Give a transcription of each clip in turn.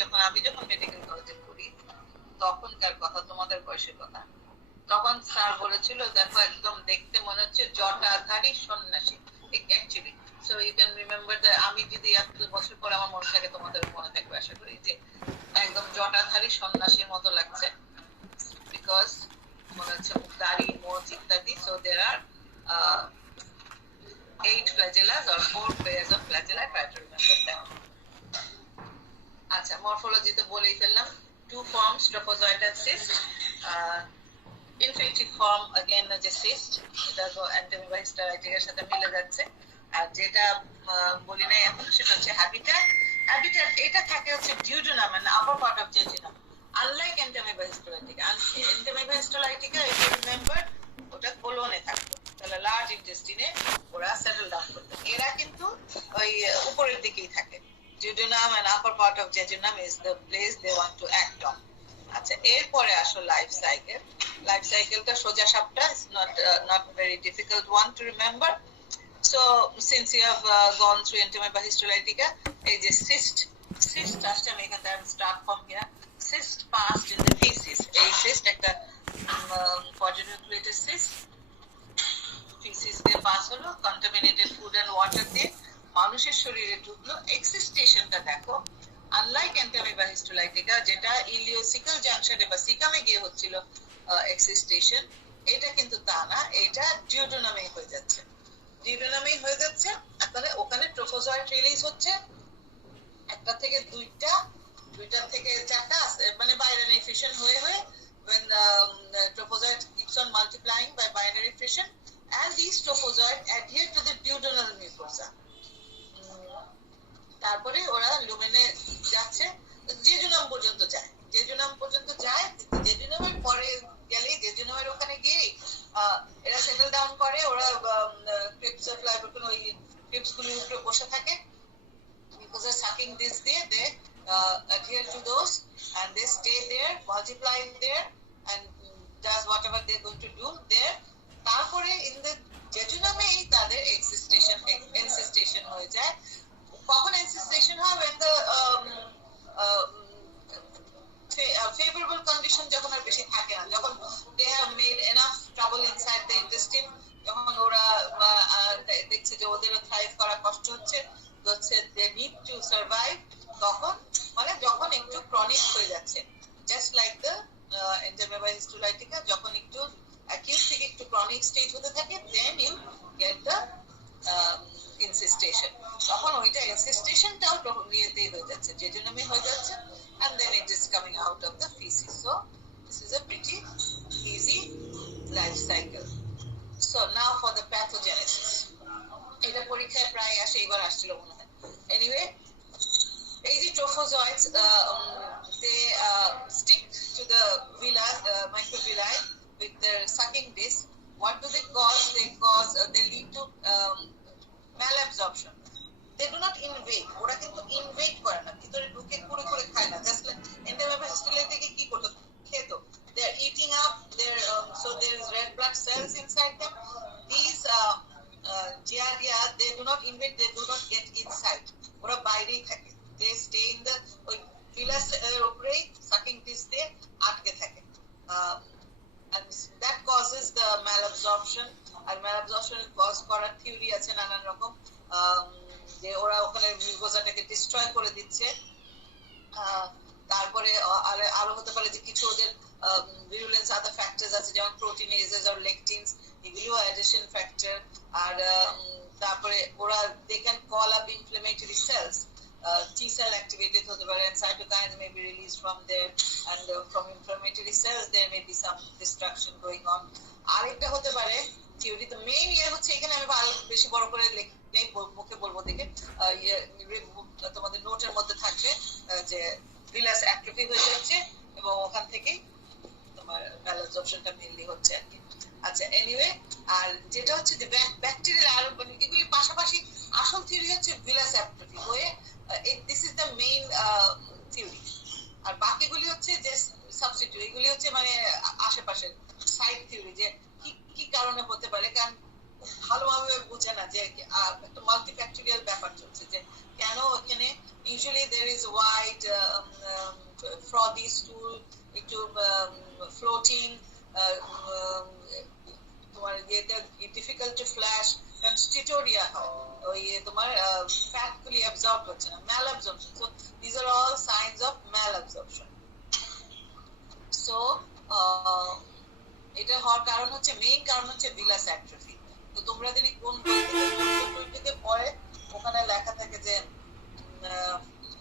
যখন মেডিকেল কলেজে পড়ি তখনকার কথা, তোমাদের বয়সের কথা, তখন স্যার বলেছিল দেখো একদম দেখতে মনে হচ্ছে জটাধারী সন্ন্যাসী actually. So you can remember that. আমি যদি এত বছর পর আমার মনে থাকে, তোমাদের মনে থাকবে আশা করি, যে একদম জটাধারী সন্ন্যাসীর মতো লাগছে, বিকজ মনে হচ্ছে দাড়ি মোচ ইত্যাদি। So there are 8 flagellas or 4 pairs of flagella. Try to remember that. আচ্ছা, মরফোলজিতে বলেই ফেললাম। 2 forms, trophozoite and cyst. Infective form again যে সিস্ট, এটা তো অ্যান্টেমিবা হিস্টোরাইটিস এর সাথে মিলে যাচ্ছে। আর যেটা বলি নাই এখন, সেটা হচ্ছে হ্যাবিটাট। হ্যাবিটাট এটা থাকে হচ্ছে duodenum and upper part of jejunum. Unlike Entamoeba histolytica, Entamoeba histolytica if you remember ওটা কোলনে থাকতো, তাহলে লার্জ ইন্টেস্টিনে ওরা সেটেল ডাউন করতো। এরা কিন্তু ওই উপরের দিকেই থাকে। Duodenum and upper part of jejunum is the place they want to act on. আচ্ছা, এরপরে আসো লাইফ সাইকেল। লাইফ সাইকেলটা সোজা সাপটা, not very difficult one to remember. So since you have gone through Entamoeba histolytica, এই যে cyst আসছে, আমি এখান থেকে start from here. Cyst passed in the feces. এই cyst একটা quadrinucleated cyst feces দিয়ে পাস হলো, contaminated food and water দিয়ে মানুষের শরীরে ঢুকলো। এক্সিস্টেশনটা দেখো, আনলাইক অ্যান্টামিবা হিস্টোলাইটিকা যেটা ইলিওসিকাল জাংশনে বা সিকামে গিয়ে হচ্ছিল এক্সিস্টেশন, এটা কিন্তু তা না, এটা ডিউডেনামেই হয়ে যাচ্ছে। ডিউডেনামেই হয়ে যাচ্ছে, তাহলে ওখানে ট্রোফোজয়েড রিলিজ হচ্ছে, একটা থেকে দুইটা থেকে চারটা, মানে বাইনারি ফিশন হয়ে when trophozoite keeps on multiplying by binary fission, and these trophozoite adhere to the duodenal mucosa. তারপরে ওরা লুমেনে যাচ্ছে, জেজুনাম পর্যন্ত যায়। জেজুনামের পরে গেলে, জেজুনামের ওখানে গিয়ে এরা সেটেল ডাউন করে। ওরা ক্রিপস অফ লাইবোটন ওই ক্রিপস গুলির উপরে বসে থাকে, because of sucking this they adhere to those and they stay there, multiply there and does whatever they're going to do there. তারপরে in the জেজুনামেই তাদের এনসিস্টেশন হয়ে যায়। কখন এনসিস্টেশন হয়? when the favorable condition যখন আর বেশি থাকে না, যখন they have made enough trouble inside the intestine, যখন ওরা দেখছে যে ওদেরও থ্রাইভ করা কষ্ট হচ্ছে, they need to survive, তখন মানে যখন একটু ক্রনিক হয়ে যাচ্ছে, just like the Entamoeba histolytica, যখন একটু acute থেকে একটু ক্রনিক স্টেজ হতে থাকে, then you get the ইনসিস্টেশন। তখন ওইটা ইনসিস্টেশনটাও নিয়েতেই হয়ে যাচ্ছে, জেজুনামে হয়ে যাচ্ছে, and then it is coming out of the feces. So this is a pretty easy life cycle. So now for the pathogenesis. এটা পরীক্ষায় প্রায় আসে, এবার আসছিল মনে হয়। Anyway, এই যে trophozoites, they stick to the microvilli with their sucking disc. What do they cause? They lead to malabsorption. They do not invade. ওরা কিন্তু ইনভেড করে না, ভিতরে ঢুকে কুড়ে কুড়ে খায় না। জাস্ট লাইক এন্টামিবা হিস্টোলাইটিকা কি করতো? খেত। They are eating up their so there is red blood cells inside them. These giardia, they do not invade, they do not get inside. ওরা বাইরেই থাকে। They stay in the vilus উপরে sucking disc দিয়ে আটকে থাকে। And that causes the malabsorption. আর malabsorption cause করার theory আছে নানান রকম, যে ওরা ওখানে মিউকোজাটাকে ডিস্ট্রয় করে দিচ্ছে। তারপরে আরো হতে পারে যে কিছু ওদের ভিরুলেন্স আদার ফ্যাক্টরস আছে, যেমন প্রোটিনেজেস আর লেকটিনস, এগুলো অ্যাডিশন ফ্যাক্টর। আর তারপরে ওরা they can call up inflammatory cells, T cell activated হতে পারে, and cytokines may be released from there, and from inflammatory cells there may be some destruction going on. আরেকটা হতে পারে থিওরি, তো মেইন হচ্ছে এখানে আমি বেশি বড় করে নেই, মুখে বলবো দেখে, তোমাদের নোটের মধ্যে থাকবে যে ভিলাস অ্যাট্রফি হয়ে যাচ্ছে এবং ওখান থেকেই তোমার malabsorptionটা মেইনলি হচ্ছে আর কি। আচ্ছা, এনিওয়ে, আর যেটা হচ্ছে যে ব্যাকটেরিয়াল আর এগুলি পাশাপাশি আসল থিওরি হচ্ছে ভিলাস অ্যাট্রফি হয়ে, this is the main theory. আর বাকিগুলি হচ্ছে যে সাবস্টিটিউট, এগুলি হচ্ছে মানে আশেপাশে সাইড থিওরি, যে কি কারণে হতে পারে, কারণ ভালোভাবে বুঝে না যে একটা মাল্টিফ্যাক্টরিয়াল ব্যাপার চলছে, যে কেন এখানে usually there is white frothy stool, একটু floating, তোমার যেটা difficult to flash, কারণ স্টিটোরিয়া হয়, ওই তোমার fat গুলি absorb হচ্ছে না, malabsorption. So these are all signs of malabsorption. So এটা হওয়ার কারণ হচ্ছে, মেইন কারণ হচ্ছে ভিলাস অ্যাট্রফি. তো তোমরা যদি কোন বই থেকে পড়ে, ওখানে লেখা থাকে যে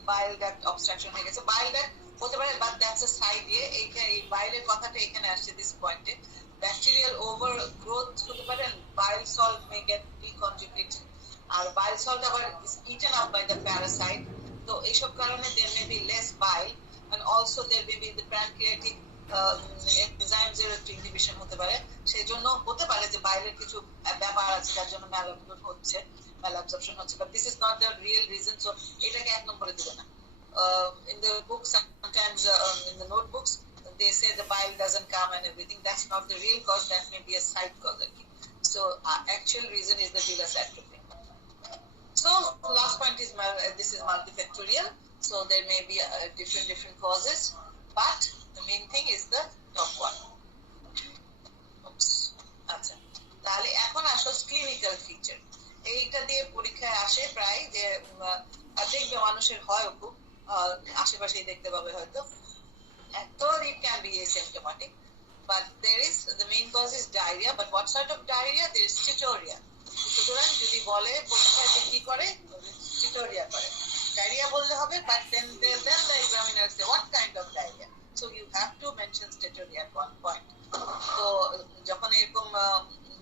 বাইল ডাক্ট অবস্ট্রাকশন হয়ে গেছে. বাইল ডাক্ট হতে পারে, বাট দ্যাটস আ সাইড এ. এই বাইলের কথাটা এখানে আসছে দিস পয়েন্টে. ব্যাকটেরিয়াল ওভার গ্রোথ হতে পারে, bile salt may get deconjugated, আর বাইল সল্ট আবার is eaten up by the parasite. তো এইসব কারণে there may be less bile, and also there may be the pancreatic enzymes এর একটু ইনহিবিশন হতে পারে. সেজন্য হতে পারে যে বাইলের কিছু ব্যাপার আছে যার জন্য malabsorption হচ্ছে, but this is not the real reason. So এটাকে এক নম্বরে দিবে না. In the books sometimes, in the notebooks they say the bile doesn't come and everything. That's not the real cause, that may be a side cause. So actual reason is the villus atrophy. So last point is this is multifactorial, so there may be different causes, but the main thing is the top one. Oops. আচ্ছা, তাহলে এখন আসো clinical feature. এইটা দিয়ে পরীক্ষায় আসে প্রায়, যে দেখবে মানুষের হয় খুব আশেপাশেই দেখতে পাবে হয়তো. তো it can be asymptomatic, but there is the main cause is diarrhea. But what sort of diarrhea? There is steatorrhea. সুতরাং যদি বলে পরীক্ষায় যে কি করে, steatorrhea করে, diarrhea বললে হবে, but then the examiner say what kind of diarrhea, so you have to mention steatorrhea at one point. তো যখন এরকম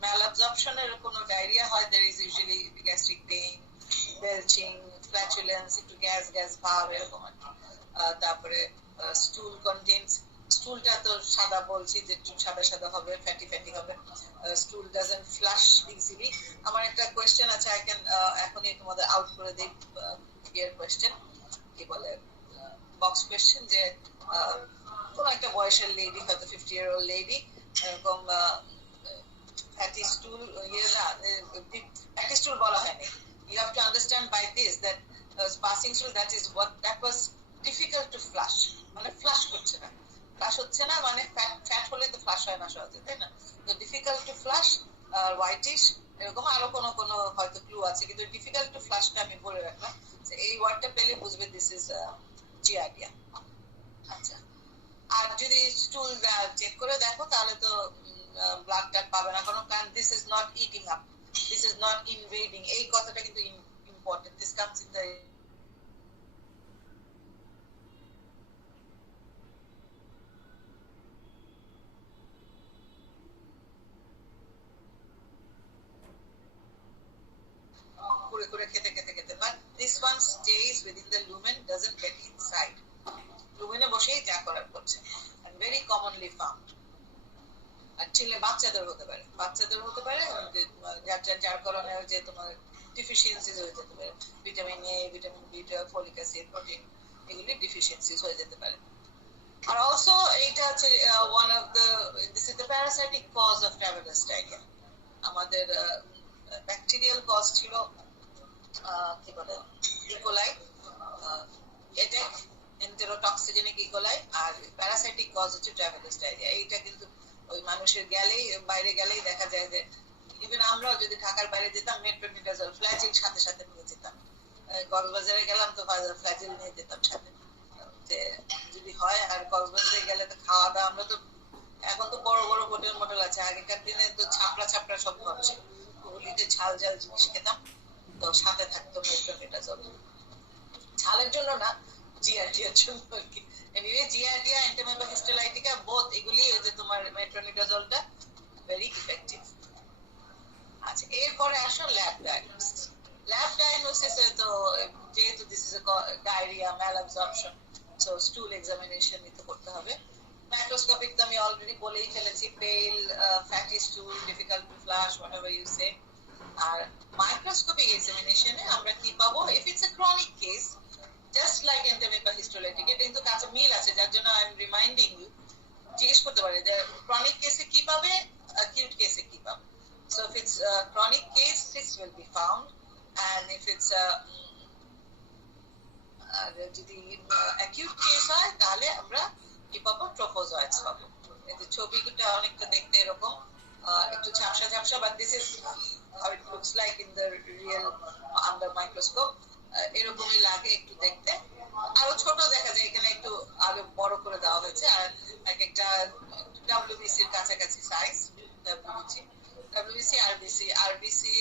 malabsorption এর কোনো diarrhea হয়, there is usually gastric pain, belching, flatulence, একটু গ্যাস ভাব এরকম আর কি. তারপরে stool contains, স্টুলটা তো সাদা বলছি, যে একটু সাদা হবে, ফ্যাটি হবে. Stool doesn't flush easily. আমার একটা কোয়েশ্চেন আছে, আই ক্যান এখনই তোমাদের আউট করে দেই. ইয়ার কোয়েশ্চেন, কি বলে, বক্স কোয়েশ্চেন, যে কোন একটা বয়সের লেডি, হয়তো 50-year-old লেডি, এরকম ফ্যাটি স্টুল, ফ্যাটি স্টুল বলা হয়নি. You have to understand by this that passing stool, that was difficult to flush, মানে ফ্লাশ করছে না. ফ্লাশ হচ্ছে না মানে ফ্যাট হলে তো ফ্লাশ হয় না সহজে, তাই না? তো ডিফিকাল্ট টু ফ্লাশ, হোয়াইটিশ, এরকম আরো কোনো হয়তো ক্লু আছে, কিন্তু ডিফিকাল্ট টু ফ্লাশটা আমি বলে রাখলাম. এই ওয়ার্ডটা পেলে বুঝবে দিস ইজ জিয়ারিয়া. আচ্ছা, আর যদি স্টুল চেক করে দেখো তাহলে তো ব্লাড টাড পাবে না, কারণ this is not eating up, this is not ইনভেডিং. এই কথাটা কিন্তু important. This comes in the করে খেতে, but this one stays within the lumen, doesn't get inside. লুমেনে বসেই যা করার করছে, and very commonly found. ছেলে বাচ্চাদের হতে পারে, যার কারণে যে তোমার ডিফিসিয়েন্সিজ হয়ে যেতে পারে, ভিটামিন এ, ভিটামিন বি12, ফলিক অ্যাসিড, প্রোটিন, এগুলি ডিফিসিয়েন্সিজ হয়ে যেতে পারে. আর অলসো এইটা হচ্ছে one of the, this is the parasitic cause of traveler's diarrhea. আমাদের ব্যাকটেরিয়াল কজ ছিল কি বলে, ইকোলাই, এটেক, এন্টেরোটক্সিজেনিক ইকোলাই, আর প্যারাসাইটিক কজ হচ্ছে ট্রাভেলার্স ডায়রিয়া. এইটা কিন্তু ওই মানুষের বাইরে গেলেই দেখা যায় যে, ইভেন আমরাও যদি ঢাকার বাইরে যেতাম, মেট্রোনিডাজল, ফ্ল্যাজিল সাথে নিয়ে যেতাম. কক্সবাজারে গেলাম তো ফ্ল্যাজিল নিয়ে যেতাম সাথে, যে যদি হয়. আর কক্সবাজারে গেলে তো খাওয়া দাওয়া, আমরা তো এখন তো বড় হোটেল আছে, আগেকার দিনে তো ছাপড়া সব ঘর ছিল, হুলিতে ঝাল জিনিস খেতাম, তো সাথে থাকতো মেট্রোনিডাজল. ঝালের জন্য না, জিআরডিয়ার জন্য আর কি. এনিওয়ে জিআরডিয়া, এন্টেমেবা হিস্টোলাইটিকা, বোথ এগুলি ওই যে তোমার মেট্রোনিডাজলটা ভেরি ইফেক্টিভ. আচ্ছা, এরপরে আসো ল্যাব ডায়াগনোসিস. ল্যাব ডায়াগনোসিসে তো যেহেতু this is diarrhoea, malabsorption, so stool examination নিতে করতে হবে. ম্যাক্রোস্কোপিক তো আমি অলরেডি বলেই ফেলেছি, pale, fatty stool, difficult to flush, whatever you say. আর মাইক্রোস্কোপিক এক্সামিনেশনে আমরা কি পাবো? If it's a chronic case, just like Entamoeba histolytica, এটা কিন্তু কাছে মিল আছে, যার জন্য আই এম রিমাইন্ডিং ইউ. জিজ্ঞেস করতে পারে যে ক্রনিক কেসে কি পাবে, অ্যাকিউট কেসে কি পাবে. So if it's a chronic case, cysts will be found, and if it's a আর যদি অ্যাকিউট কেস হয় তাহলে আমরা কি পাবো, ট্রোফোজয়েডস পাবো। এই যে ছবিটা অনেকটা দেখতে এরকম একটু ঝাপসা ঝাপসা, but this is how it looks like in the real under microscope. এরকমই লাগে একটু দেখতে, আরো ছোট দেখা যায়, এখানে একটু আরো বড় করে দেওয়া হয়েছে। আর এক একটা ডাব্লিউবিসি এর কাছাকাছি size, WBC WBC RBC RBC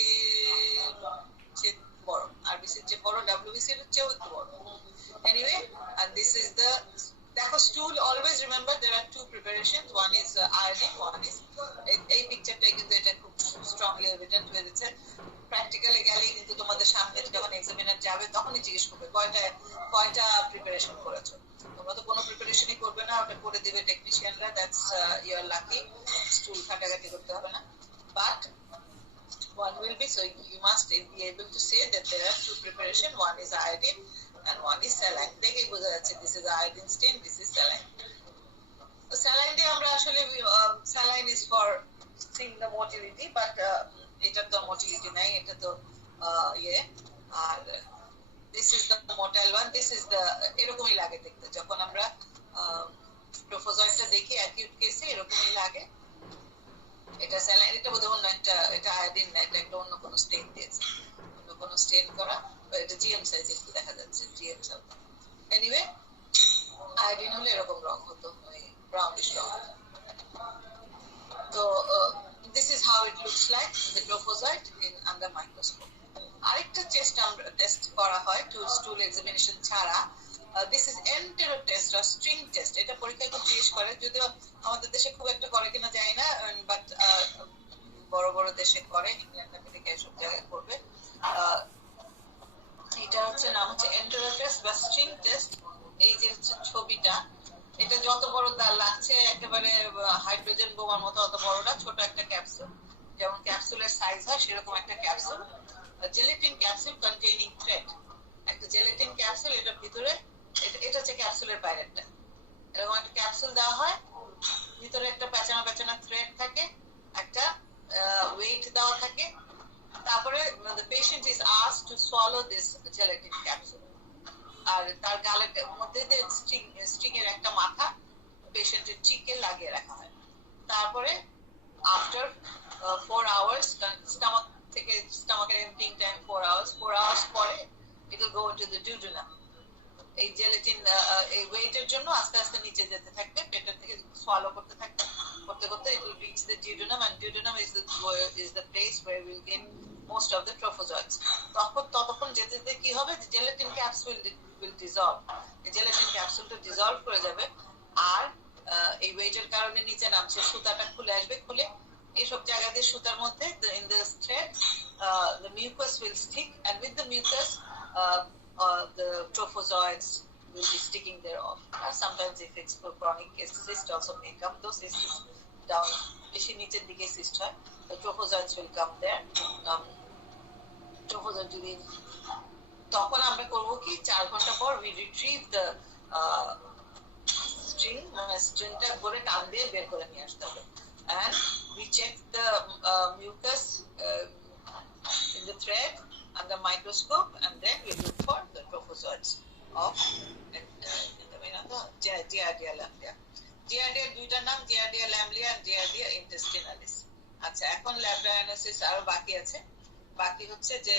যে বড়, আরবিসির যে বড়, ডাব্লিউবিসি এর চেয়েও একটু বড়। Anyway, and this is the দেখো স্টুল, always remember there are two preparations, one is iodine, one is এই পিকচারটাই কিন্তু এটা খুব স্ট্রংলি এভিডেন্ট হয়েছে। প্র্যাকটিক্যালি গেলে কিন্তু তোমাদের সামনে যখন এক্সামিনার যাবে তখনই জিজ্ঞেস করবে কয়টা প্রিপারেশন করেছো। তোমরা তো কোনো প্রিপারেশনই করবে না, ওটা করে দিবে টেকনিশিয়ানরা, that's you are lucky, stool ঘাটাঘাটি করতে হবে না। But one will be, so you must be able to say that there are two preparation, one is iodine and one is saline. দেখেই বোঝা যাচ্ছে this is iodine stain, this is saline. saline দিয়ে আমরা আসলে saline is for seeing the motility, but এটা তো motility নাই, এটা তো ইয়ে। আর this is the motile one, this is the এরকমই লাগে দেখতে যখন আমরা ট্রোফোজয়েডটা দেখি অ্যাকিউট কেসে, এরকমই লাগে। এটা স্যালাইন, এটা বোধহয় অন্য একটা, এটা আয়োডিন না, এটা একটা অন্য কোনো স্টেন দিয়েছে, অন্য কোনো স্টেন করা। এটা জিএম সাইজ একটু দেখা যাচ্ছে, জিএম সাইজ। এনিওয়ে, আয়োডিন হলে এরকম রং হতো, ওই ব্রাউনিশ রং। তো this is how it looks like the trophozoite in under microscope. আরেকটা টেস্ট করা হয় স্টুল এক্সামিনেশন ছাড়া, দিস ইজ এন্টেরো টেস্ট আর স্ট্রিং টেস্ট। এটা পরীক্ষায় খুব জিজ্ঞেস করে, যদিও আমাদের দেশে খুব একটা করে কিনা জানি না, বাট বড় বড় দেশে করে, ইংল্যান্ড আমেরিকা এসব জায়গায় করবে। এটা হচ্ছে নাম হচ্ছে এন্টেরো টেস্ট বা স্ট্রিং টেস্ট। এই যে হচ্ছে ছবিটা, এটা যত বড় লাগছে একেবারে হাইড্রোজেন বোমার মতো অত বড় না, ছোট একটা ক্যাপসুল, যেমন ক্যাপসুলের সাইজ হয় সেরকম একটা capsule, gelatine capsule containing thread. একটা জেলেটিন ক্যাপসুল, এটার ভিতরে, এটা হচ্ছে ক্যাপসুলের বাইরেটা, এরকম একটা ক্যাপসুল দেওয়া হয়, ভিতরে একটা পেঁচানো পেঁচানো থ্রেড থাকে, একটা ওয়েট দেওয়া থাকে। তারপরে the patient is asked to swallow this gelatin capsule, আর তার গালের মধ্যে স্ট্রিং এর একটা মাথা পেশেন্টের চিকে লাগিয়ে রাখা হয়। তারপরে আফটার 4 hours, স্টমাক থেকে স্টমাকের এম্পটিং টাইম 4 hours, 4 hours পরে it will go into the duodenum। এই জেলেটিন এই ওয়েটের জন্য আস্তে আস্তে নিচে যেতে থাকবে, পেটের থেকে সোয়ালো করতে থাকবে, করতে করতে it will reach the duodenum, and duodenum is the place where we will get most of the trophozoites. ততক্ষণ যেতে যেতে কি হবে, জেলেটিন ক্যাপসুল will dissolve, এই জেলেটিন ক্যাপসুলটা ডিসলভ করে যাবে, আর এই ওয়েটের কারণে নিচে নামছে, সুতাটা খুলে আসবে, খুলে এইসব জায়গা দিয়ে সুতার মধ্যে in the thread the mucus will stick, and with the mucus the trophozoites will be sticking there off. Or sometimes if it's for chronic cases, cyst also may come, though cyst is down, বেশি নিচের দিকে cyst হয়, the trophozoites will come there. trophozoite যদি, তখন আমরা করবো কি, 4 ঘন্টা পর we retrieve the stringটা করে টান দিয়ে বের করে নিয়ে আসতে হবে, and we check the mucus in the thread under microscope, and then we look for the trophozoites of Giardia lamblia. Giardia দুইটা নাম, Giardia lamblia and Giardia intestinalis। আচ্ছা, এখন ল্যাব ডায়াগনোসিস আরো বাকি আছে। বাকি হচ্ছে যে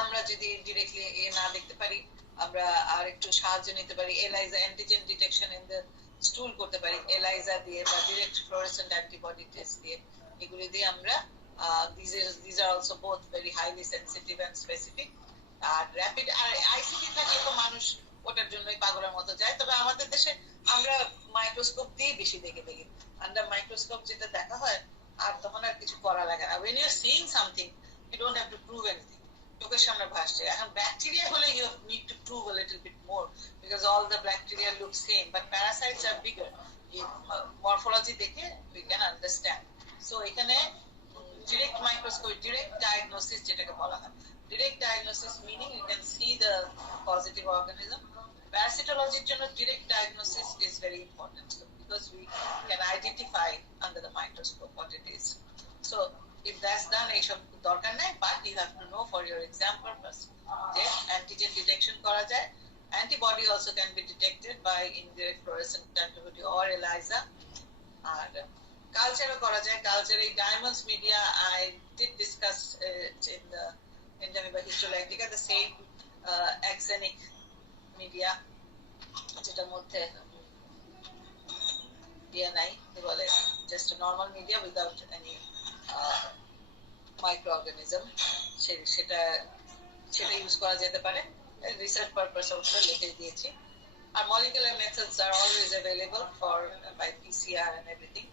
আমরা যদি ডিরেক্টলি না দেখতে পারি, আমরা আর একটু সাহায্য নিতে পারি, ELISA antigen detection in the স্টুল করতে পারি এলাইজা দিয়ে বা ডিরেক্ট ফ্লোরেসেন্ট অ্যান্টিবডি টেস্ট দিয়ে। এগুলি দিয়ে আমরা these are also both very highly sensitive and specific। আর র্যাপিড আর আইসিটি থাকলে তো মানুষ ওটার জন্যই পাগলের মতো যায়, তবে আমাদের দেশে আমরা মাইক্রোস্কোপ দিয়ে বেশি দেখে দেখি, আন্ডার মাইক্রোস্কোপ যেটা দেখা হয়, আর তখন আর কিছু করা লাগে না। when you are seeing something you don't have to prove anything, চোখের সামনে ভাসছে। এখন ব্যাকটেরিয়া হলে you need to prove a little bit more because all the bacteria look same, but parasites are bigger, morphology দেখে we can understand। so এখানে direct microscope, direct diagnosis যেটাকে বলা হয়, direct diagnosis meaning you can see the positive organism। parasitologyর জন্য direct diagnosis is very important because we can identify under the microscope what it is। so if that's done এইসব দরকার নাই, but you have to know for your exam purpose যে antigen detection করা যায়. Antibody also can be detected by indirect fluorescent antibody or ELISA. আর কালচারও করা যায়. কালচার এই diamonds media I did discuss it in the Entamoeba histolytica, the same axenic media যেটার মধ্যে নাই কি বলে just a normal media without any microorganism, সেটা ইউজ করা যেতে পারে. রিসার্চ পারপাস অবশ্য লিখে দিয়েছি. আর molecular methods are always available for by PCR and everything.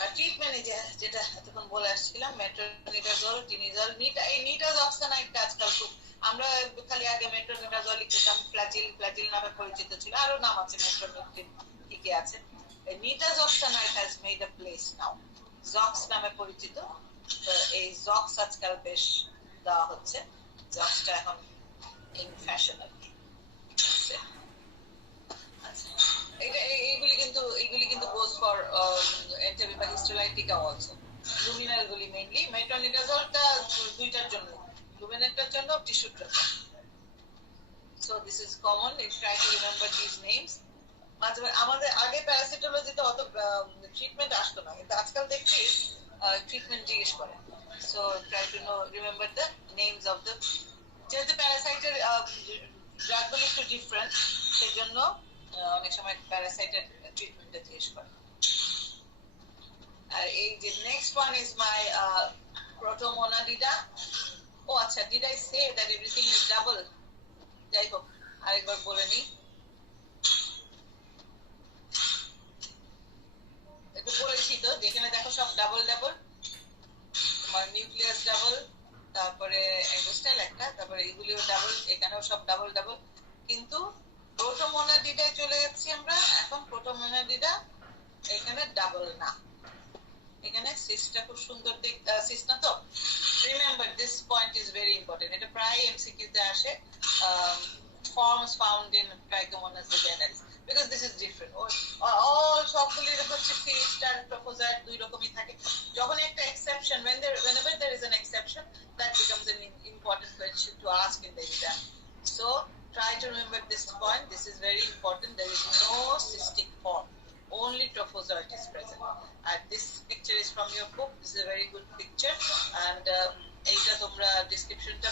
আর ট্রিটমেন্ট যেটা এতক্ষণ বলে আসছিলাম, মেট্রোনিডাজল, টিনিজল, এই নিটাজক্সানাইড আজকাল খুব, আমরা খালি আগে মেট্রোনিডাজল লিখতাম, ফ্ল্যাজিল নামে পরিচিত ছিল, আরো নাম আছে, মেট্রোনিড্রিন ঠিকই আছে. নিটাজক্সানাইড হ্যাজ মেড আ প্লেস নাও, জক্স নামে পরিচিত. এই জক্স আজকাল বেশ দেওয়া হচ্ছে, জক্সটা এখন ইন ফ্যাশন আর কি. এইগুলি কিন্তু goes for Entamoeba histolytica also. Luminal গুলি mainly, metronidazole-টা দুইটার জন্য, luminate-টার জন্য, টিস্যুর জন্য. So this is common. You try to remember these names. আমাদের আগে প্যারাসিটোলজিতে অত ট্রিটমেন্ট আসতো না, কিন্তু আজকাল দেখছি ট্রিটমেন্ট জিজ্ঞেস করে. So try to remember the names of the, যেহেতু প্যারাসাইটের ড্রাগগুলি একটু ডিফারেন্ট, সেই জন্য অনেক সময় প্যারাসাইটের ট্রিটমেন্টটা জিজ্ঞেস করে. আর এই যে নেক্সট ওয়ান ইজ মাই প্রোটোমোনাডিডা. ও আচ্ছা, did I say that everything is double? যাই হোক, আরেকবার বলে নিই. একটু বলেছি তো, যেখানে দেখো সব ডাবল ডাবল, তোমার নিউক্লিয়াস ডাবল, তারপরে এন্ডোস্টাইল একটা, তারপরে এগুলিও ডাবল, এখানেও সব ডাবল ডাবল. কিন্তু প্রোটোমোনাডিডায় চলে যাচ্ছি আমরা এখন. প্রোটোমোনাডিডা এখানে ডাবল না, এখানে সিসটা খুব সুন্দর সিস না তো. Remember this point is very important. এটা প্রায় এমসিকিউ তে আসে. forms found in Trichomonas vaginalis, because this is different. All সবগুলির হচ্ছে cyst আর trophozoite দুই রকমই থাকে. যখন একটা exception, whenever there is an exception, that becomes an important question to ask in the exam. So try to remember this point. This is very important. There is no cystic form. Only trophozoite is present. And this picture is from your book. This is a very good picture. And এইটা তোমরা ডেসক্রিপশনটা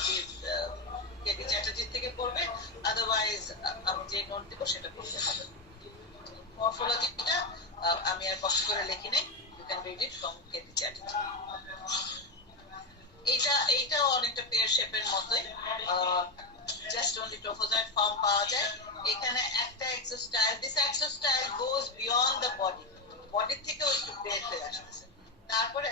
কেবি চ্যাটার্জি থেকে পড়বে, আদারওয়াইজ আমি যে নোট দেবো সেটা পড়তে হবে. মরফোলজিটা আমি আর কষ্ট করে লিখি নাই, you can read it from K B Chatterjee. এইটাও অনেকটা পেয়ার শেপের মতোই, জাস্ট অনলি ট্রোফোজয়েড ফর্ম পাওয়া যায়. এখানে একটা axostyle, this axostyle goes beyond the body, বডির থেকেও একটু বের হয়ে আসতেছে. তারপরে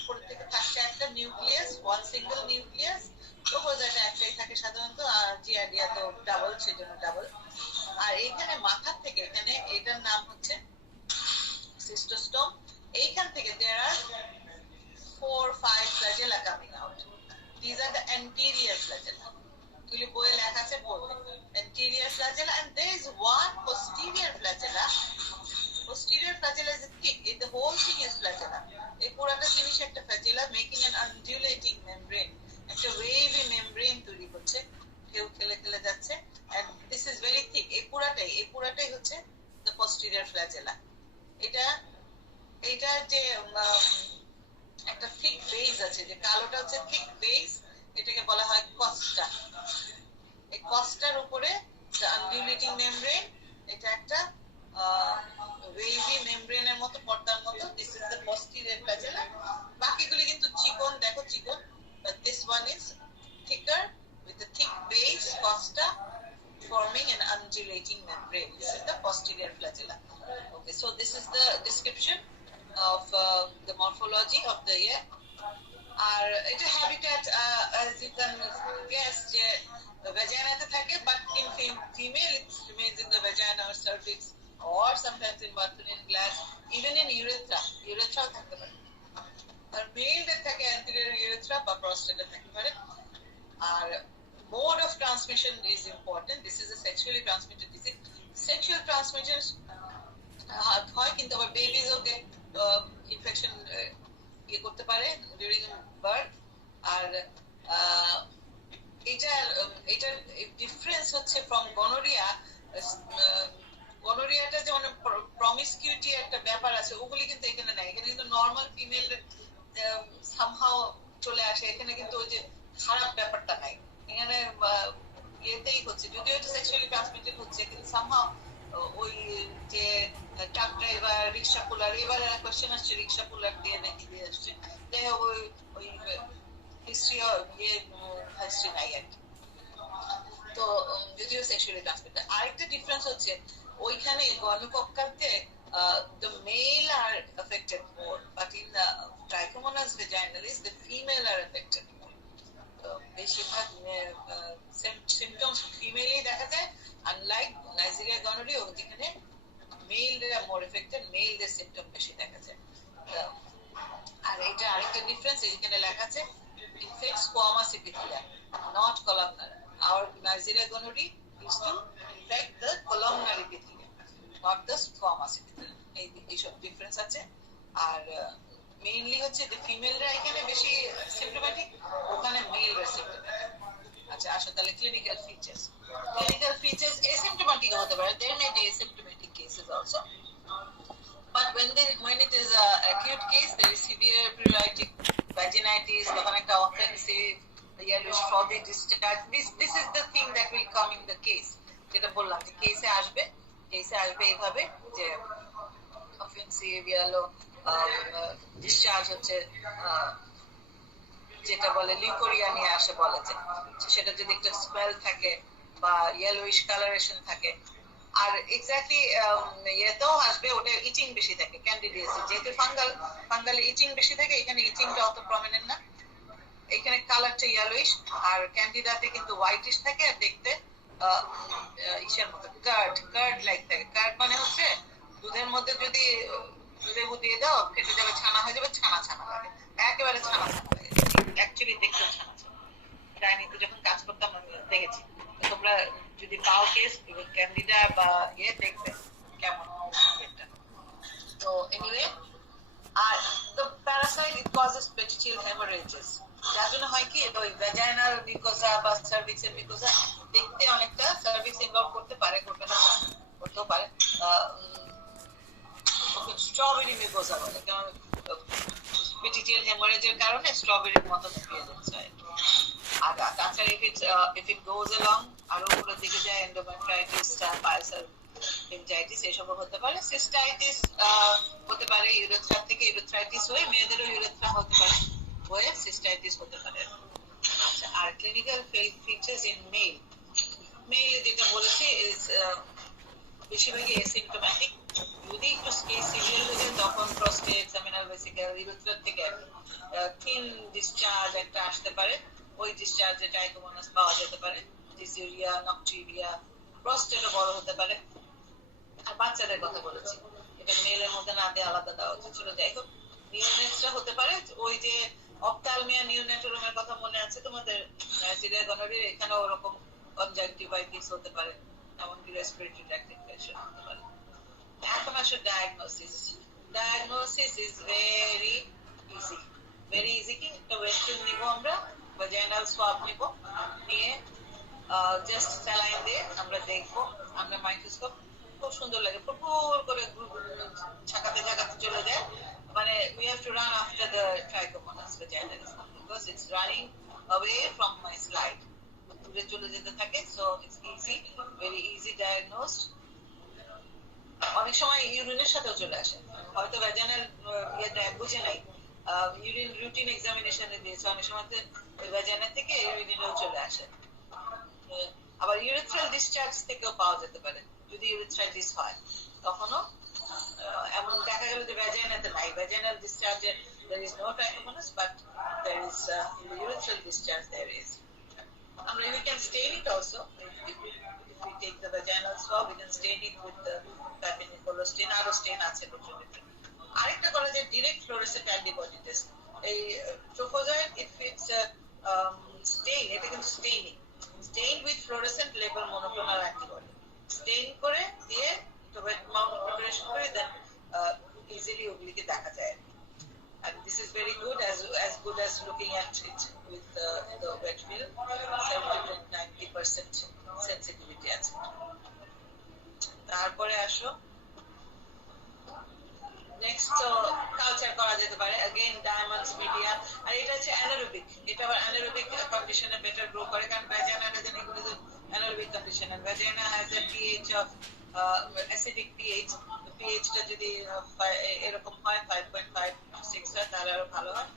উপর থেকে থাকছে একটা nucleus, one single nucleus. Trophozoite একটাই থাকে সাধারণত, আর জিয়াডিয়া তো ডাবল, সেজন্য ডাবল. আর এইখানে মাথার থেকে, এখানে এটার নাম হচ্ছে সিস্টোস্টোম. এইখান থেকে there are 4-5 flagella coming out. These are the anterior flagella. এগুলি বইয়ে লেখা আছে, পড়বে. Anterior flagella, and there is one posterior flagella. Posterior flagella is thick. The whole thing is flagella. এই পুরাটা জিনিস একটা flagella making an undulating membrane. একটা wavy membrane তৈরি করছে, ঢেউ খেলে যাচ্ছে. And this is very thick. এই পুরাটাই হচ্ছে the posterior flagella. এটা যে একটা thick base আছে, যে কালোটা হচ্ছে thick base, এটাকে বলা হয় কস্টা. এই কস্টার উপরে the undulating membrane, এটা একটা wavy membrane এর মতো, পর্দার মতো. This is the posterior flagella. বাকিগুলি কিন্তু চিকন, দেখো চিকন, but this one is thicker with a thick base, costa, forming an undulating membrane. This is the posterior flagella. Okay, so this is the description of the morphology of the ear. আর এটা habitat, as you can guess, যে vagina-তে থাকে, but in female it remains in the vagina or cervix, or sometimes in Bartholin glands, even in urethra থাকতে পারে. আর মেলদের থাকে anterior urethra বা prostate থাকতে পারে. আর mode of transmission is important. This is a sexually transmitted disease. Sexual transmission হয়, কিন্তু আবার babies ও get infection ইয়ে করতে পারে ডিউরিং বার্থ। আর এটার ডিফারেন্স হচ্ছে ফ্রম গনোরিয়া। গনোরিয়াটা যেমন প্রমিসকিউটি একটা ব্যাপার আছে, ওগুলি কিন্তু এখানে নাই। এখানে কিন্তু নর্মাল ফিমেল সামহাও চলে আসে, এখানে কিন্তু ওই যে খারাপ ব্যাপারটা নাই। এখানে ইয়েতেই হচ্ছে, যদিও এটা সেক্সুয়ালি ট্রান্সমিটেড হচ্ছে, কিন্তু সামহাও ওই যে ট্রাক ড্রাইভার, রিক্সা পুলার, এবারে কোয়েশ্চেন আসছে রিক্সা পুলার দিয়ে নাকি দিয়ে আসছে, যাই হোক ওই হিস্ট্রি হিস্ট্রি নাই আর কি। তো যদিও সেক্সুয়ালি ট্রান্সমিটেড। আরেকটা ডিফারেন্স হচ্ছে ওইখানে গণকক্ষাতে the male are affected more, but in the Trichomonas vaginalis the female are affected more. তো বেশিরভাগ symptoms ফিমেলই দেখা যায়, আনলাইক নাইজেরিয়া গনোরিয়া যেখানে মেলরা মোর এফেক্টেড, মেলদের সিমটম বেশি দেখা যায়। আর এটা আরেকটা ডিফারেন্স, এখানে লেখা আছে infects squamous epithelium, not columnar. Our Neisseria gonorrhoeae used to infect the columnar epithelium, not the squamous epithelium. এইসব ডিফারেন্স আছে। আর মেইনলি হচ্ছে যে ফিমেলরা এখানে বেশি সিম্পটোম্যাটিক, ওখানে মেলরা সিম্পটোম্যাটিক। আচ্ছা আসো তাহলে ক্লিনিক্যাল ফিচার্স। ক্লিনিক্যাল ফিচার্স এসিম্পটোম্যাটিক হতে পারে, there may be asymptomatic cases also, but when it is a acute case, there is severe pruritic vaginitis, তখন একটা offensive yellowish frothy discharge. This is the thing that will come in the case, যেটা বললাম যে কেসে আসবে এইভাবে যে offensive yellow discharge হচ্ছে, যেটা বলে লিকোরিয়া নিয়ে আসে বলে, যে সেটা যদি একটা স্মেল থাকে বা ইয়েলোইশ কালারেশন থাকে। আর এক্স্যাক্টলি ইয়েতেও আসবে, ওটা ইচিং বেশি থাকে ক্যান্ডিডিয়াসে, যেহেতু ফাঙ্গালে ইচিং বেশি থাকে, এখানে ইচিংটা অত প্রমিনেন্ট না, এখানে কালারটা ইয়েলোইশ। আর ক্যান্ডিডাতে কিন্তু হোয়াইটিশ থাকে, আর দেখতে ইসের মতো কার্ড লাইক থাকে। কার্ড মানে হচ্ছে দুধের মধ্যে যদি লেবু দিয়ে দাও ফেটে যাবে, ছানা হয়ে যাবে, ছানা লাগে, একেবারে ছানা লাগে, অ্যাকচুয়ালি দেখতে ছানা। ডাইনিতে যখন কাজ করতাম আমি দেখেছি। তোমরা যদি পাও কেস ক্যান্ডিডা বা দেখবে কেমন এটা। তো এনিওয়ে, আর the parasite it causes petechial hemorrhages, যার জন্য হয় কি ওই ভ্যাজাইনাল মিউকোসা বা সার্ভিক্সের মিউকোসা দেখতে অনেকটা সার্ভিক্স ইনভলভ করতে পারে, করতে না করতেও পারে। স্ট্রবেরি মিউকোসা বলে, কারণ পেটিচিয়াল হেমোরেজের কারণে স্ট্রবেরির মতো অ্যাপিয়ারেন্স হয়। আর তাছাড়া if it goes along আরো উপরের দিকে যায়, এন্ডোমেট্রাইটিস, পাইলসার মেনিনজাইটিস এসব হতে পারে। সিস্টাইটিস হতে পারে, ইউরেথ্রা থেকে ইউরেথ্রাইটিস হয়ে মেয়েদেরও ইউরেথ্রা হতে পারে, হয়ে সিস্টাইটিস হতে পারে। আচ্ছা, আর ক্লিনিক্যাল ফিচার্স ইন মেল যেটা বলেছি ইজ বেশিরভাগই অ্যাসিম্পটোম্যাটিক। যদি একটু কেস সিভিয়ার হয়ে যায় তখন প্রস্টেট, সেমিনাল ভেসিকল, ইউরেথ্রা থেকে থিন ডিসচার্জ একটা আসতে পারে, ওই ডিসচার্জে ট্রাইকোমোনাস পাওয়া যেতে পারে, ডিসিউরিয়া, নকট্রিরিয়া, প্রস্টেটও বড় হতে পারে। আর বাচ্চাদের কথা বলেছি, এটা মেলের মধ্যে না দিয়ে আলাদা দেওয়া উচিত ছিল। যাই হোক, নিউনেটসটা হতে পারে, ওই যে অপথালমিয়া নিউনেটোরুমের কথা মনে আছে তোমাদের, নাইজেরিয়া গনোরিয়া, এখানেও ওরকম কনজাংটিভাইটিস হতে পারে, এমনকি রেসপিরেটরি ট্র্যাক্ট ইনফেকশন হতে পারে। এখন আসলে ডায়াগনোসিস ইজ ভেরি ইজি কি একটা ওয়েস্টার্ন নিব আমরা, ভ্যাজাইনাল সোয়াব নিব, নিয়ে জাস্ট স্যালাইন দিয়ে আমরা দেখবো, আমরা মাইক্রোস্কোপ খুব সুন্দর লাগে, প্রপুর করে ঝাঁকাতে চলে যায়, মানে we have to run after the trichomonas vaginalis because it's running away from my slide, দূরে চলে যেতে থাকে। so it's easy, very easy diagnosed। অনেক সময় ইউরিনের সাথেও চলে আসে, হয়তো ভ্যাজাইনাল বুঝে নাই, ইউরিন রুটিন এক্সামিনেশনে দিয়েছে, অনেক সময় ভ্যাজাইনা থেকে ইউরিনেও চলে আসে। আবার ইউরেথ্রাল ডিসচার্জ থেকেও পাওয়া যেতে পারে, যদি ইউরেথ্রাইটিস হয় তখনও এমন দেখা গেল যে ভ্যাজাইনাতে নাই, ভ্যাজাইনাল ডিসচার্জে there is no trichomonas but there is in the urethral discharge there is। আমরা we can stain it also, if we take the vaginal swab we can stain it with the Fabinicolor stain, আরো স্টেন আছে প্রচুর। আরেকটা করা যায় direct fluorescent antibody test. এই trophozoite if it's stain, এটা কিন্তু staining, stain with fluorescent label monoclonal antibody, stain করে দিয়ে একটু wet mount preparation করে দেন ইজিলি ওগুলিকে দেখা যায়। And this this is very good, as good as looking at it with the wet film. 70 to 90% sensitivity আছে। তারপরে আসো নেক্সট কালচার করা যেতে পারে, अगेन ডায়মন্ডস মিডিয়া। আর এটা হচ্ছে অ্যানারোবিক, এটা আবার অ্যানারোবিক কন্ডিশনে বেটার গ্রো করে, কারণ vagina is an anaerobic condition, and vagina has a pH of acidic pH। pH টা যদি এরকম হয় 5.5 6 হয় তাহলে আরো ভালো হয়।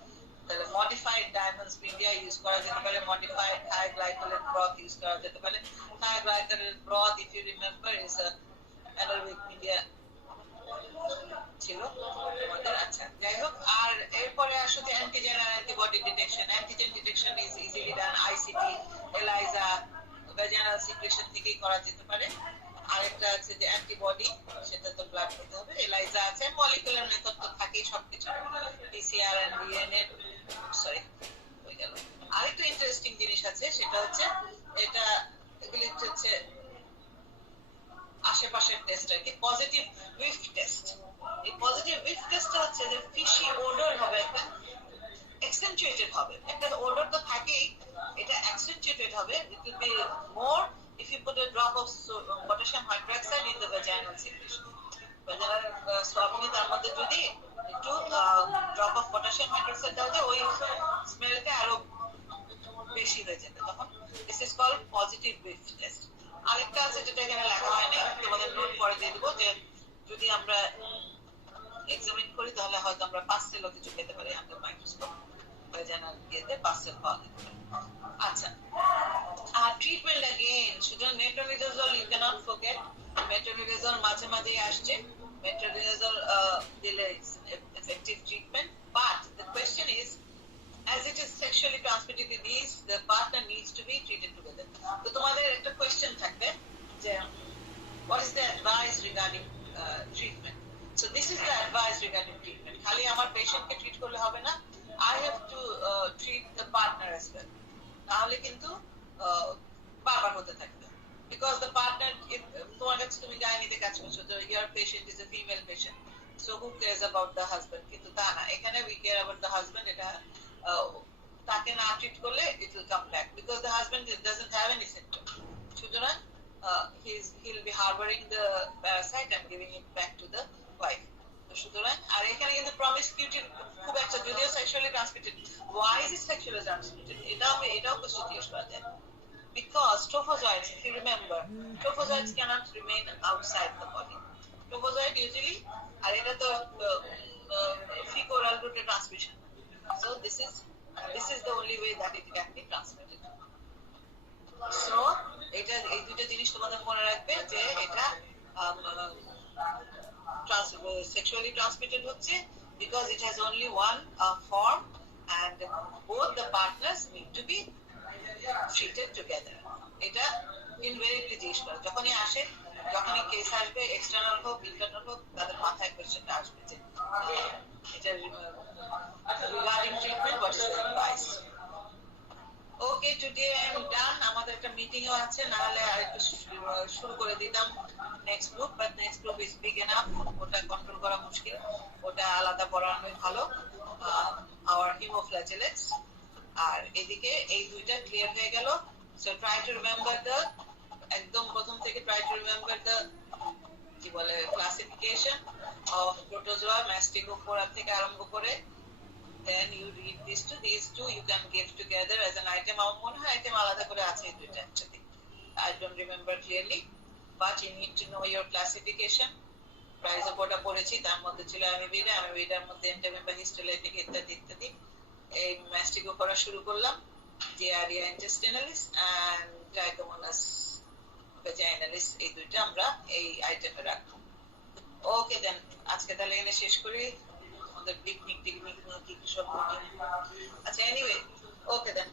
তাহলে মডিফাইড ডায়মন্ডস মিডিয়া ইউজ করা যেতে পারে, মডিফাইড থায়োগ্লাইকোলেট ব্রথ ইউজ করা যেতে পারে। Thioglycolate broth, if you remember, is a anaerobic media ছিল আমাদের। আচ্ছা, যাই হোক। আর এরপরে আসো যে অ্যান্টিজেন আর antibody detection. Antigen detection is easily done, ICT, ELISA, vaginal secretion থেকেই করা যেতে পারে। আরেকটা আছে যে অ্যান্টিবডি, সেটা তো ব্লাড নিতে হবে। এলাইজা আছে, মলিকুলার মেথড তো থাকেই সবকিছু, পিসিআর এন্ড ডিএনএ। সরি, হয়ে গেল। আরেকটা ইন্টারেস্টিং জিনিস আছে, সেটা হচ্ছে এটা এগুলি হচ্ছে আশেপাশের টেস্ট আর কি, পজিটিভ উইফ টেস্ট। এই পজিটিভ উইফ টেস্টটা হচ্ছে যে ফিশি ওডর হবে, একটা accentuated হবে, একটা ওডর তো থাকেই, এটা accentuated হবে। It will be more if you put a drop of potassium hydroxide in the vaginal secretion। vaginal swabbing এর মধ্যে যদি একটু drop of potassium hydroxide দেওয়া যায়, ওই স্মেলটা আরো বেশি হয়ে যাবে তখন। This is called positive whiff test। আরেকটা আছে যেটা এখানে লেখা হয় না, তোমাদের নোট পরে দিয়ে দেবো, যে যদি আমরা এক্সামিন করি তাহলে হয়তো আমরা পাস্টেলও কিছু পেতে পারি আন্ডার মাইক্রোস্কোপ, ভ্যাজাইনাল ইয়েতে পাস্টেল পাওয়া যেতে পারে। আচ্ছা, আর ট্রিটমেন্ট अगेन, সুতরাং metronidazole you can't forget. Metronidazole মাঝে মাঝে আসছে, মেট্রোনিডাজোল দিলে effective treatment, but the question is as it is sexually transmitted disease, the partner needs to be treated together। তো তোমাদের একটা কোয়েশ্চেন থাকবে যে what is the advice regarding treatment? So this is the advice regarding treatment। খালি আমার পেশেন্টকে ট্রিট করলে হবে না, I have to treat the partner as well। তাহলে কিন্তু বারবার হতে থাকবে, because the partner, তোমার কাছে তুমি গাইনিতে কাজ করছো, তো your patient is a female patient, so who cares about the husband? কিন্তু তা না, এখানে we care about the husband। এটা তাকে না ট্রিট করলে it will come back, because the husband doesn't have any symptom। সুতরাং he'll be harboring the parasite and giving it back to the wife। সুতরাং আর এখানে কিন্তু প্রমিসকিউটি খুব একটা, যদিও sexually transmitted, why is it sexually transmitted? এটাও কোশ্চেন জিজ্ঞেস করা যায়, because trophozoites, if you remember, trophozoites cannot remain outside the body। trophozoite usually, আর এটা তো fecal route transmission, so this is the only way that it can be transmitted। so এটা এই দুটো জিনিস তোমাদের মনে রাখবে, যে এটা sexually transmitted হচ্ছে because it has only one form and both the partners need to be treated together। এটা ইনভেরিয়েবলি জিজ্ঞেস করে যখনই আসে, যখনই কেস আসবে, এক্সটার্নাল হোক ইন্টারনাল হোক, তাদের মাথায় কোয়েশ্চেনটা আসবে যে এটা regarding treatment, what is the advice. Okay, today I am done. আমাদের একটা মিটিংও আছে, না হলে আরেকটু শুরু করে দিতাম next group, but next group is big enough, ওটা কন্ট্রোল করা মুশকিল, ওটা আলাদা পড়ানোই ভালো। আওয়ার হিমোফ্ল্যাজেলেটস, আর এদিকে এই দুইটা ক্লিয়ার হয়ে গেল। So try to remember the, একদম প্রথম থেকে ট্রাই টু রিমেম্বার দ্য কি বলে ক্লাসিফিকেশন অফ প্রোটোজোয়া, ম্যাস্টিকোফোরা থেকে আরম্ভ করে, then you read these two you can give together as an item। আমার মনে হয় আইটেম আলাদা করে আছে এই দুইটা একসাথে, I don't remember clearly, but you need to know your classification। Price ওটা পড়েছি, তার মধ্যে ছিল অ্যামিবিডার মধ্যে এন্টামিবা, হিস্টোলাইটিক ইত্যাদি ইত্যাদি। এই ম্যাস্টিকোফোরা শুরু করলাম, জিয়ারিয়া ইন্টেস্টিনালিস এন্ড ট্রাইকোমোনাস ভ্যাজাইনালিস, এই দুইটা আমরা এই আইটেমে রাখবো। ওকে দেন, আজকে তাহলে এখানে শেষ করি। আমাদের পিকনিক টিকনিক কি সব। আচ্ছা, এনিওয়ে, ওকে দেন।